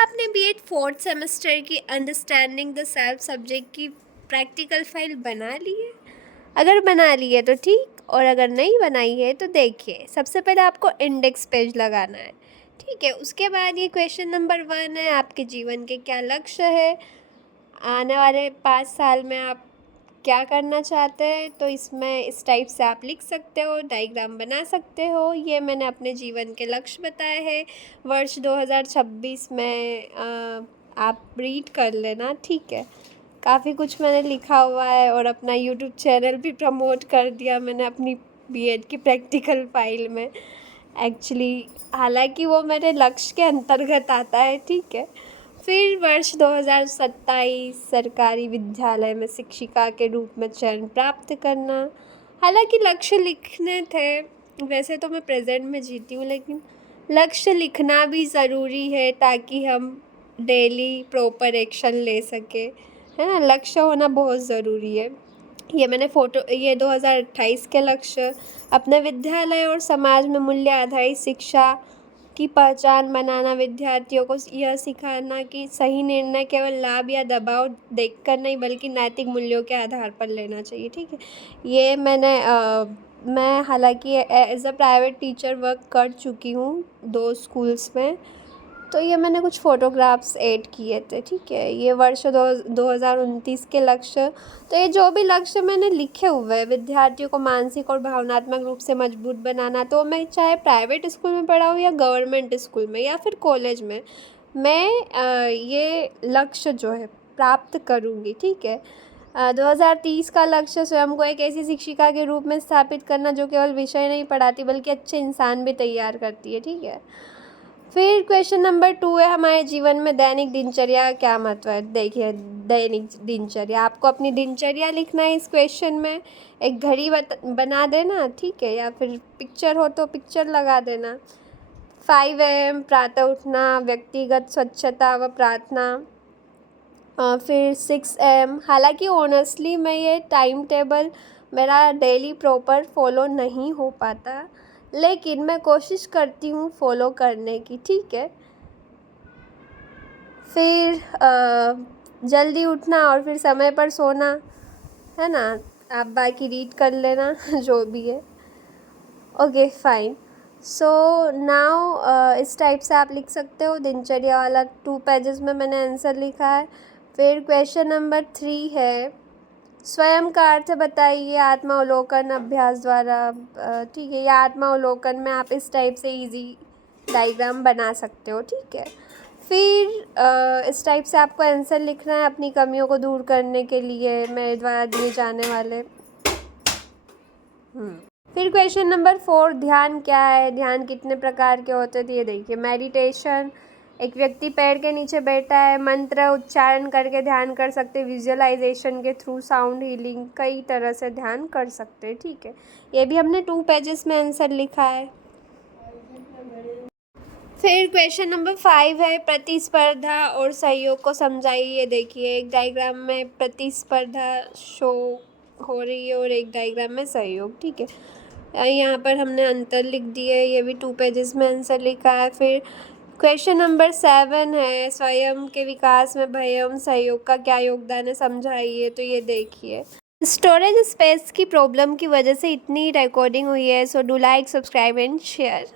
आपने BEd fourth semester की understanding the self subject की प्रैक्टिकल फाइल बना ली है? अगर बना ली है तो ठीक, और अगर नहीं बनाई है तो देखिए, सबसे पहले आपको इंडेक्स पेज लगाना है, ठीक है। उसके बाद ये क्वेश्चन नंबर 1 है, आपके जीवन के क्या लक्ष्य है, आने वाले 5 साल में आप क्या करना चाहते हैं। तो इसमें इस टाइप से आप लिख सकते हो, डायग्राम बना सकते हो। ये मैंने अपने जीवन के लक्ष्य बताए हैं वर्ष 2026 में। आप रीड कर लेना, ठीक है। काफ़ी कुछ मैंने लिखा हुआ है और अपना यूट्यूब चैनल भी प्रमोट कर दिया मैंने अपनी बीएड की प्रैक्टिकल फाइल में। एक्चुअली हालांकि वो मेरे लक्ष्य के अंतर्गत आता है, ठीक है। फिर वर्ष 2027 सरकारी विद्यालय में शिक्षिका के रूप में चयन प्राप्त करना। हालांकि लक्ष्य लिखने थे, वैसे तो मैं प्रेजेंट में जीती हूँ, लेकिन लक्ष्य लिखना भी ज़रूरी है ताकि हम डेली प्रॉपर एक्शन ले सके, है ना। लक्ष्य होना बहुत ज़रूरी है। ये 2028 के लक्ष्य, अपने विद्यालय और समाज में मूल्य आधारित शिक्षा की पहचान बनाना, विद्यार्थियों को यह सिखाना कि सही निर्णय केवल लाभ या दबाव देखकर नहीं बल्कि नैतिक मूल्यों के आधार पर लेना चाहिए, ठीक है। ये मैं हालांकि as a private teacher work कर चुकी हूँ 2 स्कूल्स में, तो ये मैंने कुछ फ़ोटोग्राफ्स ऐड किए थे, ठीक है। ये वर्ष 2029 के लक्ष्य। तो ये जो भी लक्ष्य मैंने लिखे हुए हैं, विद्यार्थियों को मानसिक और भावनात्मक रूप से मजबूत बनाना, तो मैं चाहे प्राइवेट स्कूल में पढ़ाऊँ या गवर्नमेंट स्कूल में या फिर कॉलेज में, मैं ये लक्ष्य जो है प्राप्त करूँगी, ठीक है। 2030 का लक्ष्य, स्वयं को एक ऐसी शिक्षिका के रूप में स्थापित करना जो केवल विषय नहीं पढ़ाती बल्कि अच्छे इंसान भी तैयार करती है, ठीक है। फिर क्वेश्चन नंबर 2 है, हमारे जीवन में दैनिक दिनचर्या क्या महत्व है। देखिए, दैनिक दिनचर्या, आपको अपनी दिनचर्या लिखना है। इस क्वेश्चन में एक घड़ी बना देना, ठीक है, या फिर पिक्चर हो तो पिक्चर लगा देना। 5 AM प्रातः उठना, व्यक्तिगत स्वच्छता व प्रार्थना। फिर 6 AM, हालांकि ऑनेस्टली मैं ये टाइम टेबल मेरा डेली प्रॉपर फॉलो नहीं हो पाता, लेकिन मैं कोशिश करती हूँ फॉलो करने की, ठीक है। फिर जल्दी उठना और फिर समय पर सोना, है ना। आप बाकी रीड कर लेना जो भी है। Okay fine. सो नाउ इस टाइप से आप लिख सकते हो दिनचर्या वाला। 2 पेजेस में मैंने आंसर लिखा है। फिर क्वेश्चन नंबर 3 है, स्वयं का अर्थ बताइए आत्मावलोकन अभ्यास द्वारा, ठीक है। या आत्मावलोकन में आप इस टाइप से इजी डायग्राम बना सकते हो, ठीक है। फिर इस टाइप से आपको आंसर लिखना है अपनी कमियों को दूर करने के लिए मेरे द्वारा दिए जाने वाले। फिर क्वेश्चन नंबर 4, ध्यान क्या है, ध्यान कितने प्रकार के होते थे। ये देखिए, मेडिटेशन, एक व्यक्ति पेड़ के नीचे बैठा है, मंत्र उच्चारण करके ध्यान कर सकते, विजुअलाइजेशन के थ्रू, साउंड हीलिंग, कई तरह से ध्यान कर सकते हैं, ठीक है। ये भी हमने 2 पेजेस में आंसर लिखा है। फिर क्वेश्चन नंबर 5 है, प्रतिस्पर्धा और सहयोग को समझाइए। देखिए, एक डायग्राम में प्रतिस्पर्धा शो हो रही है और एक डायग्राम में सहयोग, ठीक है। यहाँ पर हमने अंतर लिख दिए, ये भी 2 पेजेस में आंसर लिखा है। फिर क्वेश्चन नंबर 7 है, स्वयं के विकास में भय एवं सहयोग का क्या योगदान है, समझाइए। तो ये देखिए, स्टोरेज स्पेस की प्रॉब्लम की वजह से इतनी रिकॉर्डिंग हुई है, so do like, subscribe and share.